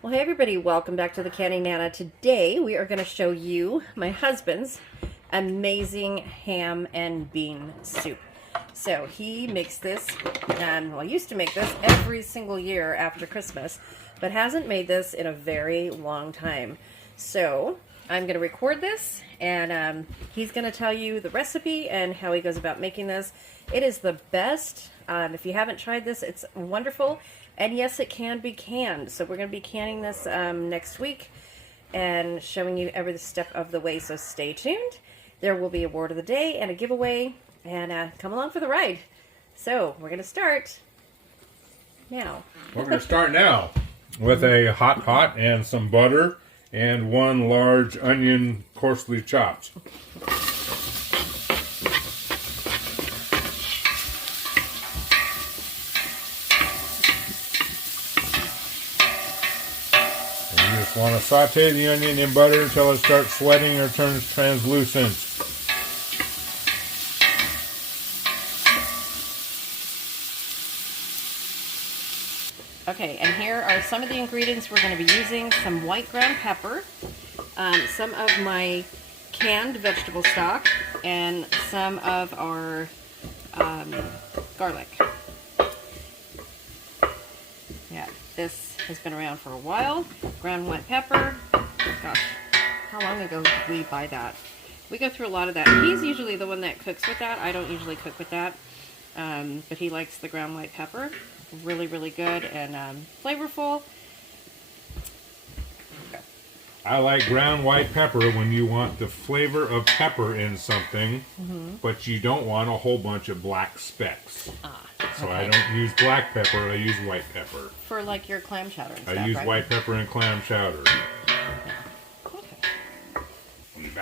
Well, hey everybody, welcome back to the Canny Nana. Today we are going to show you my husband's amazing ham and bean soup. So he makes this, used to make this every single year after Christmas, but hasn't made this in a very long time. So I'm going to record this, and he's going to tell you the recipe and how he goes about making this. It is the best. If you haven't tried this, it's wonderful. And yes, it can be canned. So we're going to be canning this next week and showing you every step of the way. So stay tuned. There will be a word of the day and a giveaway. And come along for the ride. So we're going to start now. We're going to start now with a hot pot and some butter and one large onion coarsely chopped. You just want to saute the onion in butter until it starts sweating or turns translucent. Okay, and here are some of the ingredients we're going to be using. Some white ground pepper, some of my canned vegetable stock, and some of our garlic. Yeah, this has been around for a while. Ground white pepper. Gosh, how long ago did we buy that? We go through a lot of that. He's usually the one that cooks with that. I don't usually cook with that, but he likes the ground white pepper. Really, really good and flavorful. I like ground white pepper when you want the flavor of pepper in something, but you don't want a whole bunch of black specks. So okay. I don't use black pepper, I use white pepper. For like your clam chowder and stuff, I use right? white pepper and clam chowder.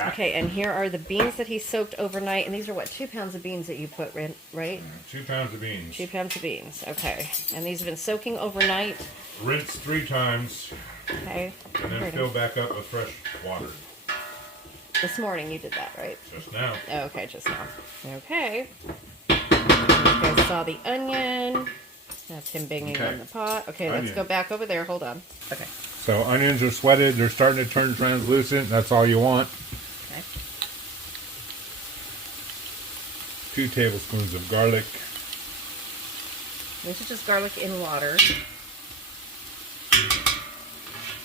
Okay, and here are the beans that he soaked overnight. And these are what, 2 pounds of beans that you put, right? 2 pounds of beans. 2 pounds of beans, okay. And these have been soaking overnight. Rinse 3 times. Okay. And then fill back up with fresh water. This morning you did that, right? Just now. Oh, okay, just now. Okay. You guys saw the onion. That's him banging on the pot. Okay, let's go back over there. Hold on. Okay. So onions are sweated. They're starting to turn translucent. That's all you want. Okay. 2 tablespoons of garlic. This is just garlic in water.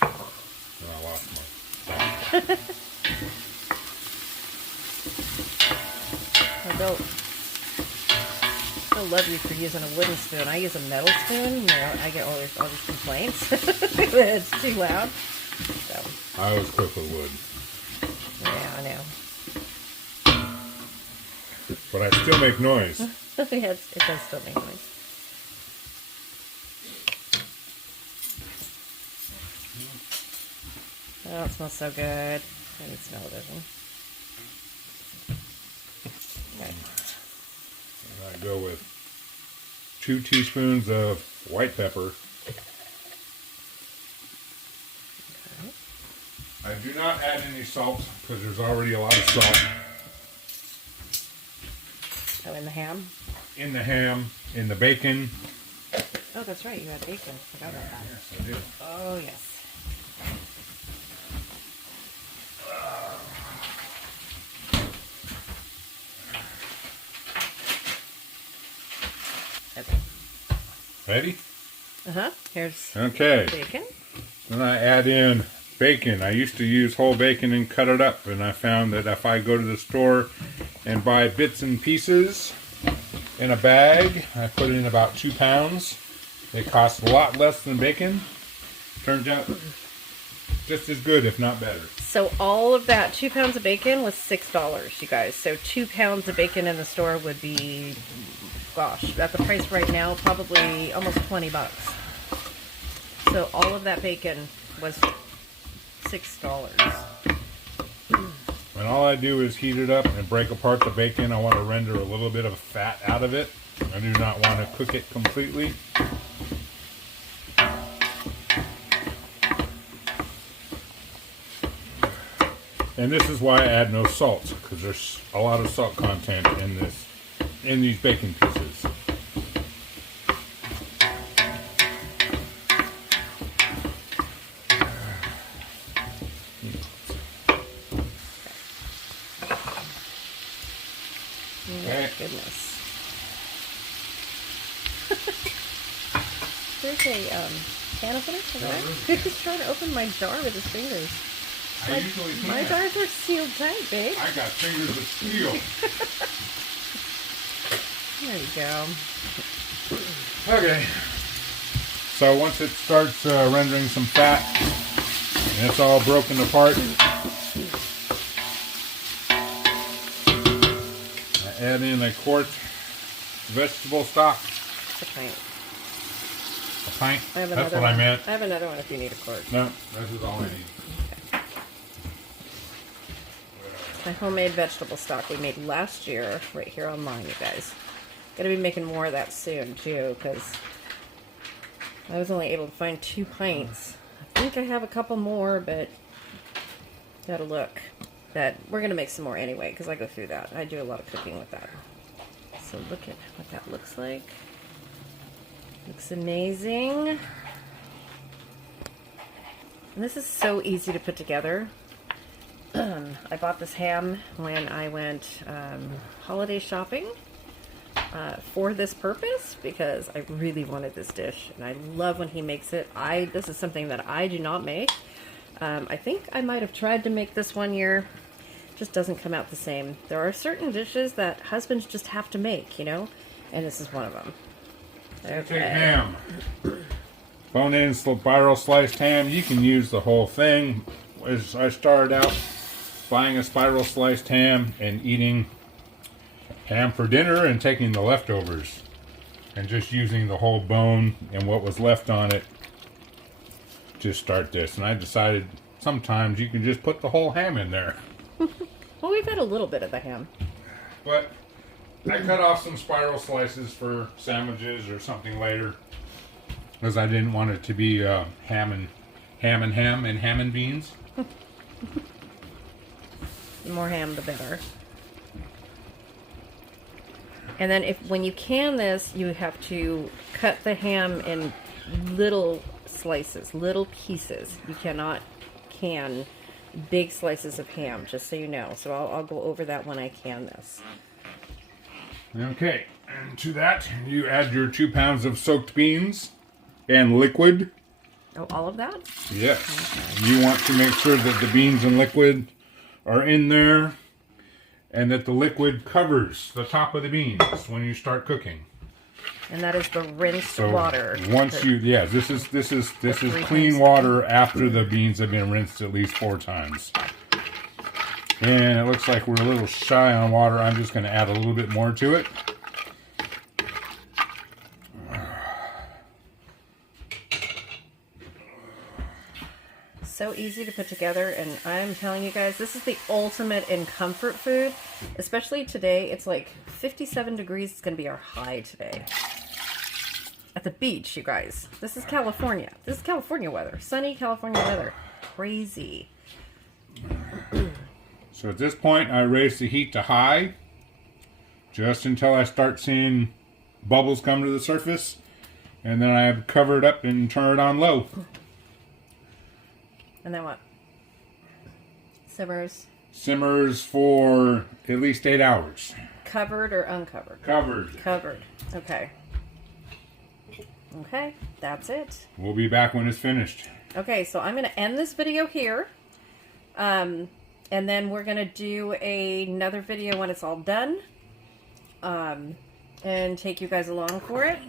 Oh, I lost my... I love you for using a wooden spoon. I use a metal spoon. You know, I get all these complaints that it's too loud. So. I always cook with wood. Yeah, I know. But I still make noise. Yeah, it does still make noise. Oh, it smells so good. I need smell-o-vision. Okay. I go with 2 teaspoons of white pepper. Okay. I do not add any salt because there's already a lot of salt. Oh, in the ham? In the ham, in the bacon. Oh, that's right. You had bacon. Forgot about that. Yes, I do. Oh, yes. Okay. Ready? Here's okay. Bacon. Then I add in bacon. I used to use whole bacon and cut it up, and I found that if I go to the store and buy bits and pieces in a bag, I put in about 2 pounds. They cost a lot less than bacon. Turns out just as good, if not better. So all of that, 2 pounds of bacon was $6, you guys. So 2 pounds of bacon in the store would be, gosh, at the price right now, probably almost 20 bucks. So all of that bacon was $6. And all I do is heat it up and break apart the bacon. I want to render a little bit of fat out of it. I do not want to cook it completely. And this is why I add no salt, because there's a lot of salt content in these bacon pieces. goodness. There's a can opener for that. He's trying to open my jar with his fingers. I usually can't. My jars are sealed tight, babe. I got fingers of steel. There you go. Okay. So once it starts rendering some fat, and it's all broken apart, I add in a quart vegetable stock. It's a pint. A pint? I have That's another what one. I meant. I have another one if you need a quart. No, this is all I need. My homemade vegetable stock we made last year, right here online, you guys. Gonna be making more of that soon too, because I was only able to find 2 pints. I think I have a couple more, but gotta look. That we're gonna make some more anyway, because I go through that. I do a lot of cooking with that. So look at what that looks like. Looks amazing. And this is so easy to put together. I bought this ham when I went holiday shopping for this purpose because I really wanted this dish and I love when he makes it. This is something that I do not make. I think I might have tried to make this one year. Just doesn't come out the same. There are certain dishes that husbands just have to make, you know, and this is one of them. Okay. Take ham. Bone-in spiral sliced ham. You can use the whole thing. As I started out buying a spiral sliced ham and eating ham for dinner and taking the leftovers and just using the whole bone and what was left on it to start this. And I decided sometimes you can just put the whole ham in there. Well, we've had a little bit of the ham. But I cut off some spiral slices for sandwiches or something later because I didn't want it to be ham and beans. The more ham, the better. And then when you can this, you have to cut the ham in little slices, little pieces. You cannot can big slices of ham, just so you know. So I'll go over that when I can this. Okay, and to that, you add your 2 pounds of soaked beans and liquid. Oh, all of that? Yes. Okay. You want to make sure that the beans and liquid are in there and that the liquid covers the top of the beans when you start cooking. And that is the rinsed water. Once this is clean water after the beans have been rinsed at least 4 times. And it looks like we're a little shy on water. I'm just going to add a little bit more to it. So easy to put together, and I'm telling you guys, this is the ultimate in comfort food, especially today. It's like 57 degrees. It's going to be our high today. At the beach, you guys. This is California. This is California weather. Sunny California weather. Crazy. So at this point, I raise the heat to high, just until I start seeing bubbles come to the surface, and then I cover it up and turn it on low. And then what? Simmers. Simmers for at least 8 hours. Covered or uncovered? Covered. Covered. Okay. Okay, that's it. We'll be back when it's finished. Okay, so I'm going to end this video here. And then we're going to do another video when it's all done. And take you guys along for it.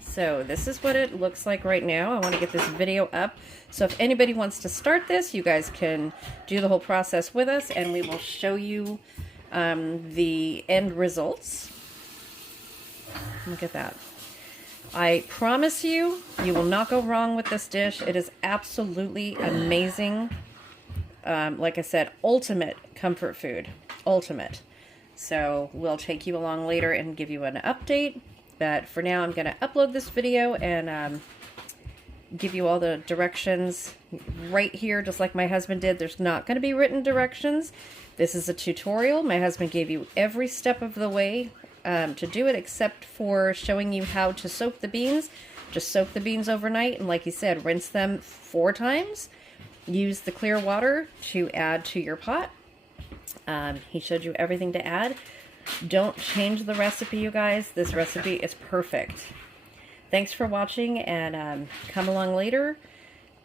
So this is what it looks like right now. I want to get this video up. So if anybody wants to start this, you guys can do the whole process with us and we will show you the end results. Look at that. I promise you, you will not go wrong with this dish. It is absolutely amazing. Like I said, ultimate comfort food. Ultimate. So we'll take you along later and give you an update. But for now, I'm going to upload this video and give you all the directions right here, just like my husband did. There's not going to be written directions. This is a tutorial. My husband gave you every step of the way to do it, except for showing you how to soak the beans. Just soak the beans overnight, and like he said, rinse them 4 times. Use the clear water to add to your pot. He showed you everything to add. Don't change the recipe, you guys. This recipe is perfect. Thanks for watching, and come along later.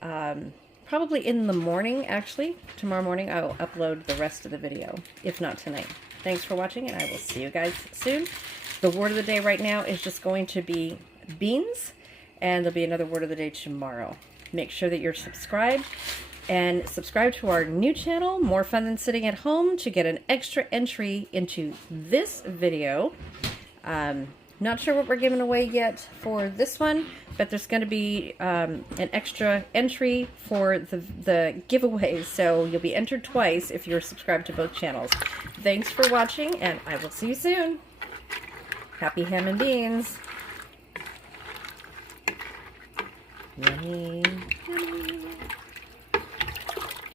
Probably in the morning, actually. Tomorrow morning I will upload the rest of the video, if not tonight. Thanks for watching, and I will see you guys soon. The word of the day right now is just going to be beans, and there'll be another word of the day tomorrow. Make sure that you're subscribed, and subscribe to our new channel, More Fun Than Sitting at Home, to get an extra entry into this video. Not sure what we're giving away yet for this one, but there's going to be an extra entry for the giveaway, so you'll be entered twice if you're subscribed to both channels. Thanks for watching, and I will see you soon. Happy ham and beans. Yummy, yummy.